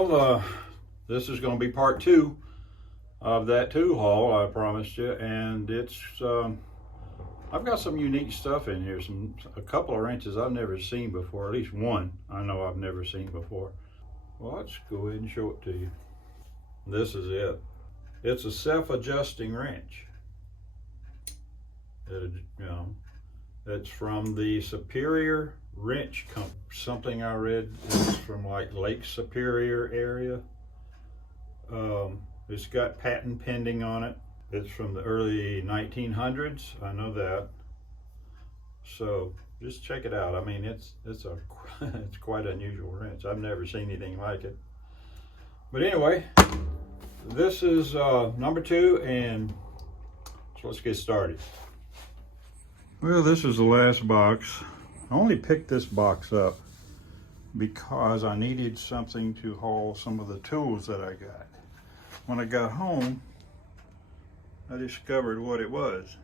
Well, this is going to be part two of that tool haul I promised you, and I've got some unique stuff in here, a couple of wrenches I've never seen before, at least one I know I've never seen before. Well, let's go ahead and show it to you. This is it. It's a self-adjusting wrench. It's from the Superior Wrench Company. Something I read is from like Lake Superior area. It's got patent pending on it. It's from the early 1900s. I know that. So just check it out. I mean, it's quite an unusual wrench. I've never seen anything like it. But anyway, this is number two, and so let's get started. Well, this is the last box. I only picked this box up because I needed something to haul some of the tools that I got. When I got home, I discovered what it was.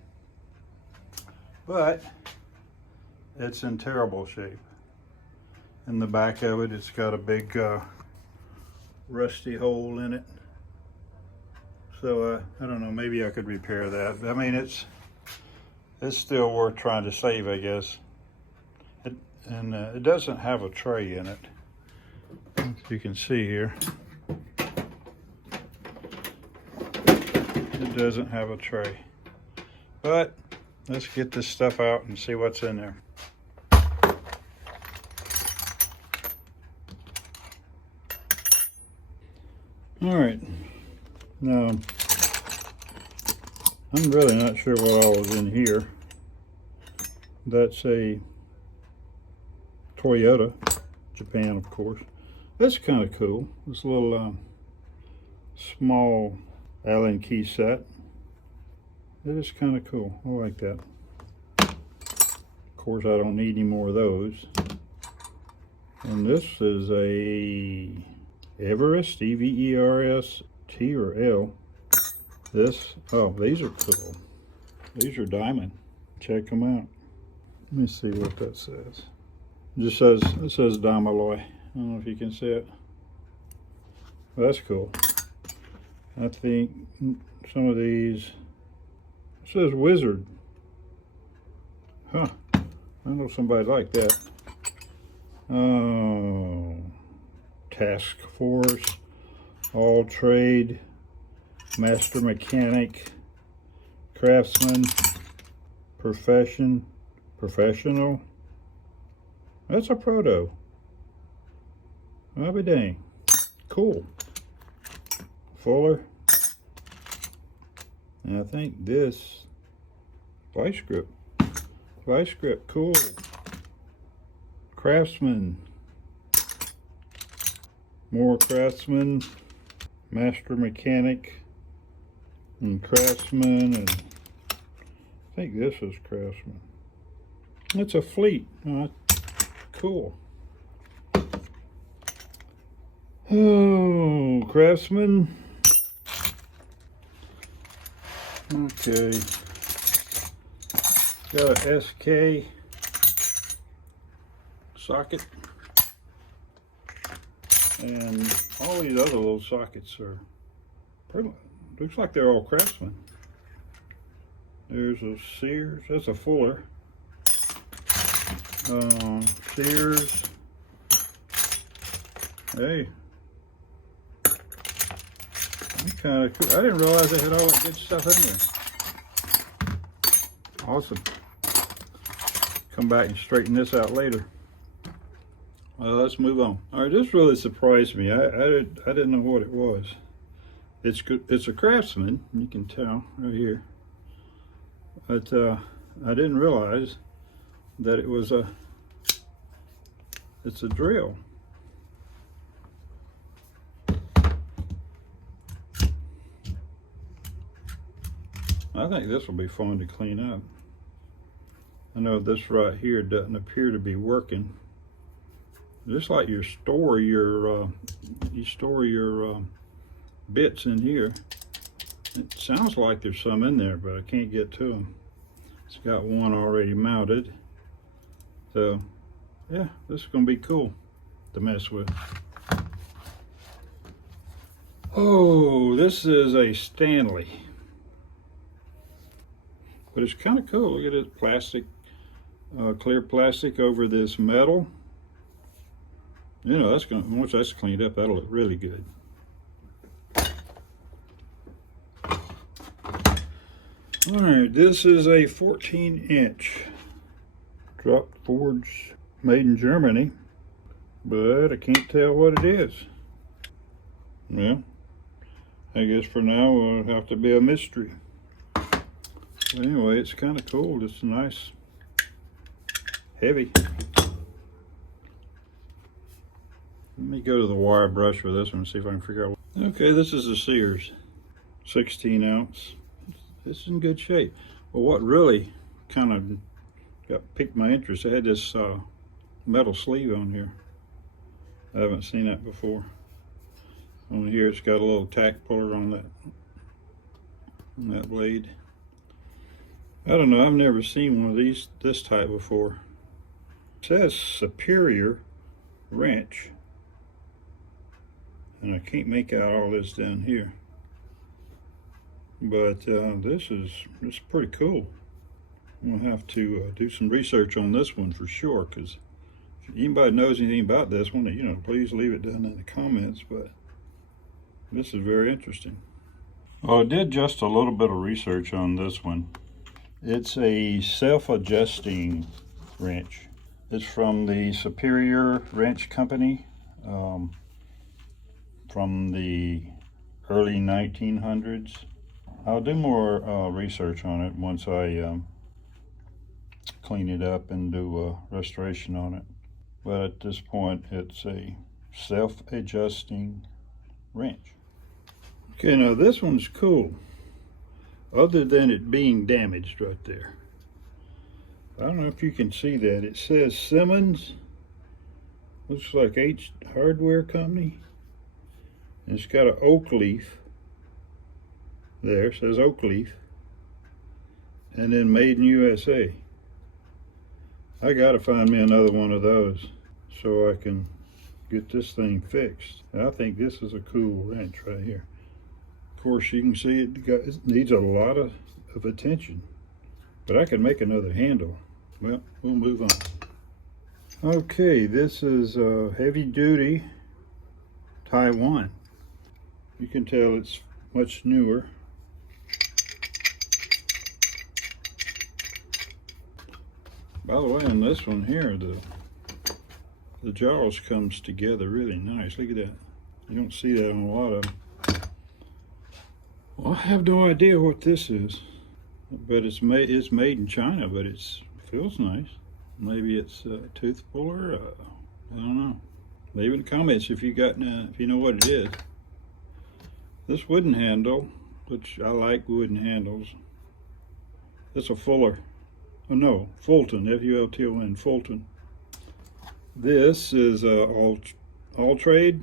But it's in terrible shape. In the back of it, it's got a big rusty hole in it. So I don't know, maybe I could repair that. I mean, it's still worth trying to save, I guess. It doesn't have a tray in it, as you can see here. It doesn't have a tray. But let's get this stuff out and see what's in there. All right, now I'm really not sure what all is in here. That's a Toyota, Japan, of course. That's kind of cool. This little small Allen key set. It is kind of cool. I like that. Of course, I don't need any more of those. And this is a Everest, E-V-E-R-S-T or L. Oh, these are cool. These are diamond. Check them out. Let me see what that says. It says Damalloy. I don't know if you can see it. Well, that's cool. I think some of these, it says Wizard. Huh. I know somebody like that. Oh, Task Force, All Trade, Master Mechanic, Craftsman, Professional. That's a Proto. I'll be dang. Cool. Fuller. And I think this Vice Grip. Cool. Craftsman. More Craftsman. Master Mechanic. And Craftsman. And I think this is Craftsman. It's a Fleet. Cool. Oh, Craftsman. Okay. Got a SK socket. And all these other little sockets are pretty much, looks like they're all Craftsman. There's a Sears, that's a Fuller. Sears. Hey. That's kind of cool. I didn't realize they had all that good stuff in there. Awesome. Come back and straighten this out later. Well, let's move on. All right, this really surprised me. I didn't know what it was. It's a Craftsman, you can tell right here. But I didn't realize that it's a drill. I think this will be fun to clean up. I know this right here doesn't appear to be working. Just like you store your bits in here. It sounds like there's some in there, but I can't get to them. It's got one already mounted. So yeah, this is gonna be cool to mess with. Oh, this is a Stanley. But it's kind of cool. Look at this plastic, clear plastic over this metal. You know, once that's cleaned up, that'll look really good. All right, this is a 14-inch drop forge made in Germany, but I can't tell what it is. Well, I guess for now it'll have to be a mystery. Anyway, it's kind of cool. It's nice, heavy. Let me go to the wire brush for this one and see if I can figure out. Okay, this is a Sears 16 ounce. This is in good shape. Well, what really kind of piqued my interest, it had this metal sleeve on here. I haven't seen that before. On here it's got a little tack puller on that blade. I don't know, I've never seen one of this type before. It says Superior wrench, and I can't make out all this down here. But this is pretty cool. I'm gonna have to do some research on this one for sure, because if anybody knows anything about this one, you know, please leave it down in the comments. But this is very interesting. Well, I did just a little bit of research on this one. It's a self-adjusting wrench. It's from the Superior Wrench Company, from the early 1900s. I'll do more research on it once I clean it up and do a restoration on it. But at this point, it's a self-adjusting wrench. Okay, now this one's cool, other than it being damaged right there. I don't know if you can see that. It says Simmons. Looks like H Hardware Company. And it's got an oak leaf. There, it says oak leaf. And then Made in USA. I gotta find me another one of those so I can get this thing fixed. I think this is a cool wrench right here. Of course, you can see it needs a lot of attention, but I can make another handle. Well, we'll move on. Okay, this is heavy duty Taiwan. You can tell it's much newer. By the way, on this one here, the jaws comes together really nice. Look at that. You don't see that on a lot of them. Well, I have no idea what this is, but it's made in China, but it feels nice. Maybe it's a tooth puller. I don't know. Leave in the comments if you know what it is. This wooden handle, which I like wooden handles. It's a Fuller. Oh no, Fulton, F-U-L-T-O-N, Fulton. This is All Trade,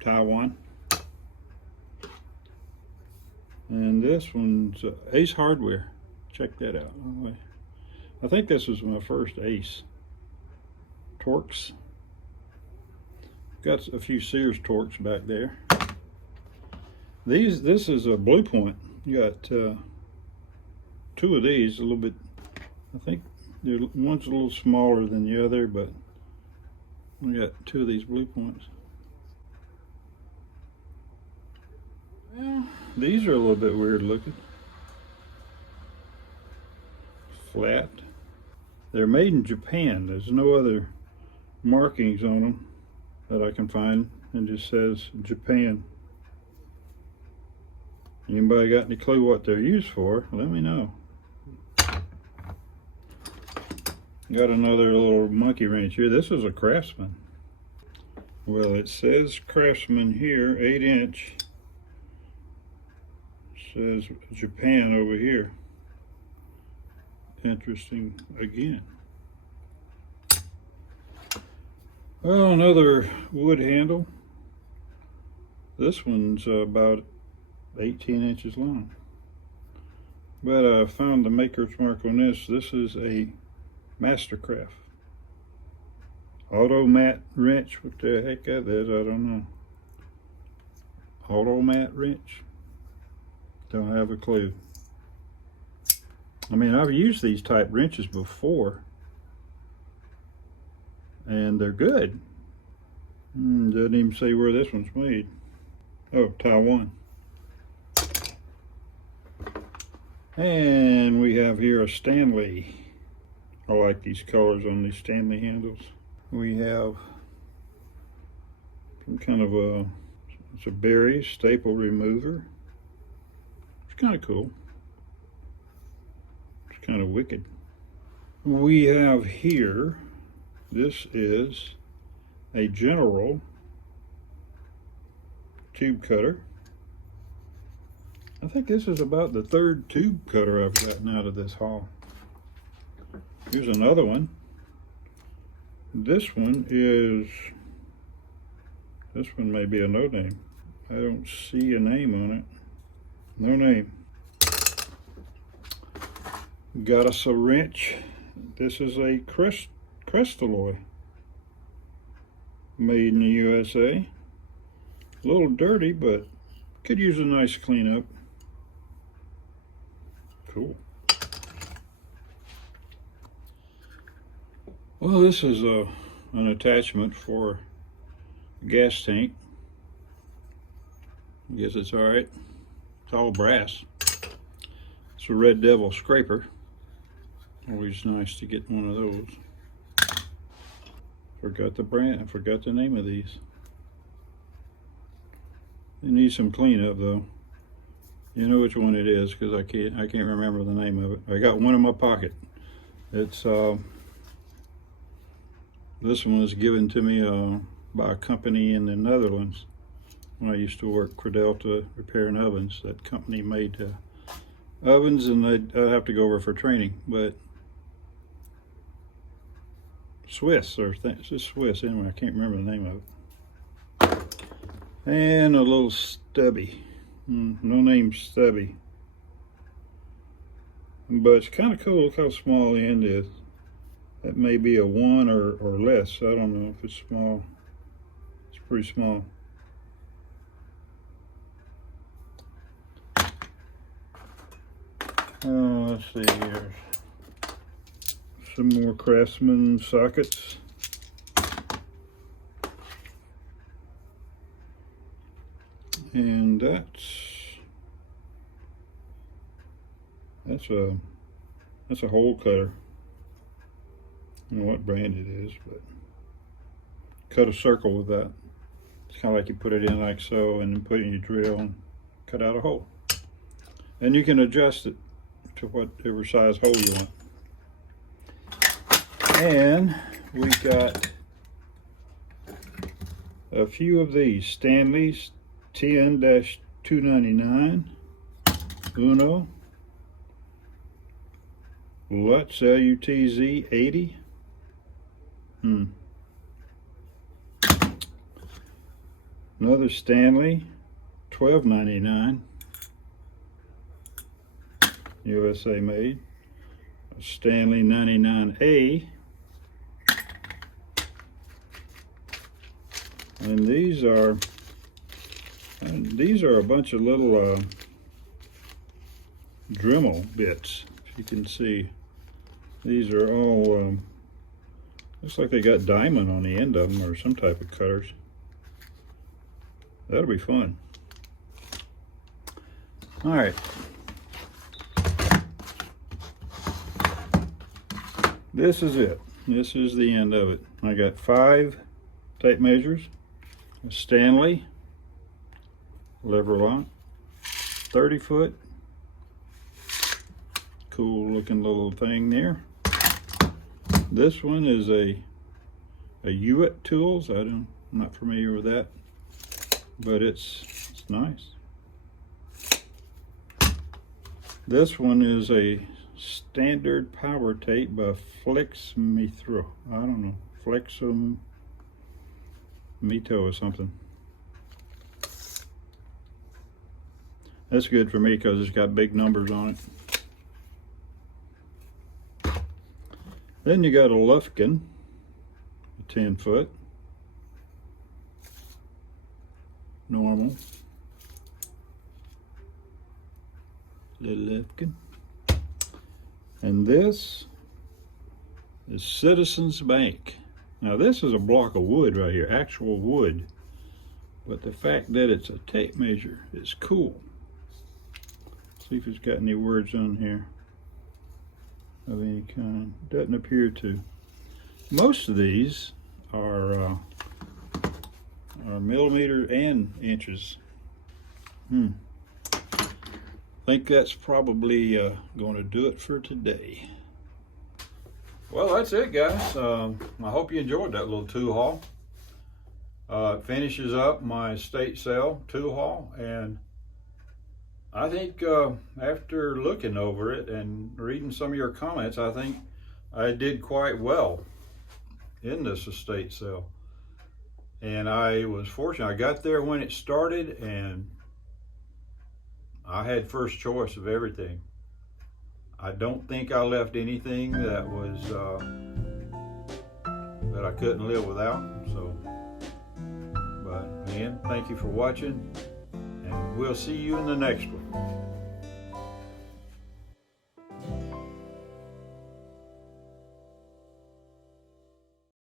Taiwan. And this one's Ace Hardware. Check that out. I think this was my first Ace. Torx. Got a few Sears Torx back there. This is a Blue Point. You got two of these, a little bit, I think one's a little smaller than the other, but we got two of these Blue Points. Well, these are a little bit weird looking. Flat. They're made in Japan. There's no other markings on them that I can find. It just says Japan. Anybody got any clue what they're used for? Let me know. Got another little monkey wrench here. This is a Craftsman. Well, it says Craftsman here, 8-inch. Says Japan over here. Interesting again. Well, another wood handle. This one's about 18 inches long. But I found the maker's mark on this. This is a Mastercraft. Automat wrench. What the heck that is, I don't know. Automat wrench? Don't have a clue. I mean, I've used these type wrenches before, and they're good. Doesn't even say where this one's made. Oh, Taiwan. And we have here a Stanley. I like these colors on these Stanley handles. We have some kind of it's a berry staple remover. It's kind of cool. It's kind of wicked. We have here, this is a General tube cutter. I think this is about the third tube cutter I've gotten out of this haul. Here's another one. This one may be a no name. I don't see a name on it. No name. Got us a wrench. This is a Crestalloy, made in the USA. A little dirty, but could use a nice cleanup. Cool. Well, this is an attachment for a gas tank. I guess it's all right. It's all brass. It's a Red Devil scraper. Always nice to get one of those. Forgot the brand. I forgot the name of these. They need some cleanup though. You know which one it is because I can't remember the name of it. I got one in my pocket. It's this one was given to me by a company in the Netherlands when I used to work Credelta Repairing Ovens. That company made ovens, and I'd have to go over for training. But Swiss, or it's just Swiss anyway. I can't remember the name of it. And a little stubby. No name stubby. But it's kind of cool. Look how small the end is. That may be a 1 or less. I don't know if it's small. It's pretty small. Let's see here. Some more Craftsman sockets. And that's a hole cutter. I don't know what brand it is, but cut a circle with that. It's kind of like you put it in like so, and then put it in your drill and cut out a hole. And you can adjust it to whatever size hole you want. And we got a few of these Stanley's 10-299 Uno Lutz LUTZ 80. Another Stanley 12.99 USA made. A Stanley 99A. And these are a bunch of little Dremel bits. If you can see, these are all looks like they got diamond on the end of them, or some type of cutters. That'll be fun. All right. This is it. This is the end of it. I got 5 tape measures, a Stanley lever lock, 30 foot, cool looking little thing there. This one is a Hewitt Tools. I'm not familiar with that, but it's nice. This one is a standard power tape by Flexmetro. I don't know, Flexomito or something. That's good for me because it's got big numbers on it. Then you got a Lufkin, 10 foot, normal. Little Lufkin. And this is Citizens Bank. Now this is a block of wood right here, actual wood. But the fact that it's a tape measure is cool. See if it's got any words on here of any kind. Doesn't appear to. Most of these are millimeter and inches. Think that's probably going to do it for today. Well, that's it, guys. I hope you enjoyed that little tool haul. It finishes up my estate sale tool haul, and I think after looking over it and reading some of your comments, I think I did quite well in this estate sale. And I was fortunate. I got there when it started, and I had first choice of everything. I don't think I left anything that was that I couldn't live without. So, but again, thank you for watching, and we'll see you in the next one.